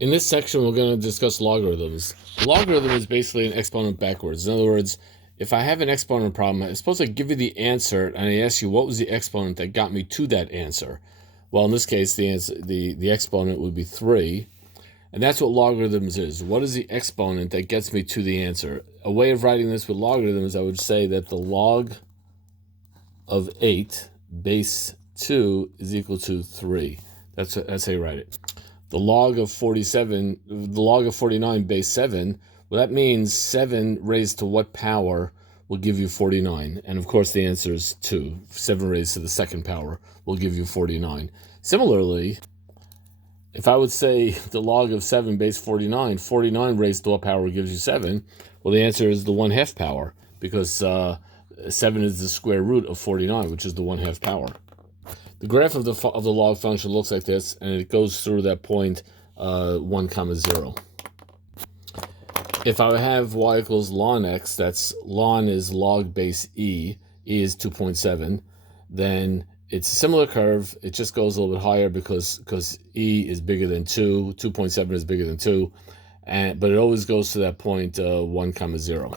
In this section, we're going to discuss logarithms. A logarithm is basically an exponent backwards. In other words, if I have an exponent problem, I'm supposed to give you the answer, and I ask you what was the exponent that got me to that answer. Well, in this case, the exponent would be 3, and that's what logarithms is. What is the exponent that gets me to the answer? A way of writing this with logarithms, I would say that the log of 8 base 2 is equal to 3. That's how you write it. The log of 49 base 7, well, that means 7 raised to what power will give you 49? And of course, the answer is 2. 7 raised to the second power will give you 49. Similarly, if I would say the log of 7 base 49, 49 raised to what power gives you 7? Well, the answer is the 1/2 power, because 7 is the square root of 49, which is the 1/2 power. The graph of the log function looks like this, and it goes through that point 1 comma 0. If I have y equals ln x, that's ln is log base e is 2.7, then it's a similar curve. It just goes a little bit higher because e is bigger than 2, 2.7 is bigger than 2, but it always goes to that point 1 comma 0.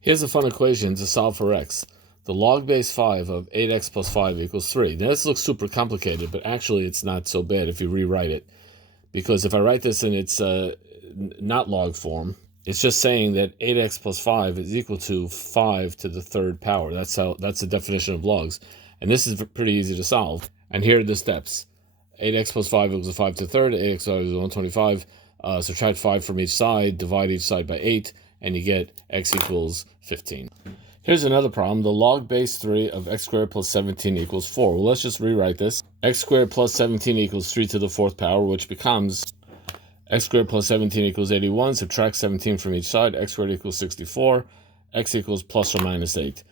Here's a fun equation to solve for x. The log base 5 of 8x plus 5 equals 3. Now, this looks super complicated, but actually it's not so bad if you rewrite it. Because if I write this in its not log form, it's just saying that 8x plus 5 is equal to 5 to the third power. That's the definition of logs. And this is pretty easy to solve. And here are the steps. 8x plus 5 equals 5 to the third. 8x equals 125. Subtract 5 from each side. Divide each side by 8. And you get x equals 15. Here's another problem. The log base 3 of x squared plus 17 equals 4. Well, let's just rewrite this. X squared plus 17 equals 3 to the fourth power, which becomes x squared plus 17 equals 81. Subtract 17 from each side. X squared equals 64. X equals plus or minus 8.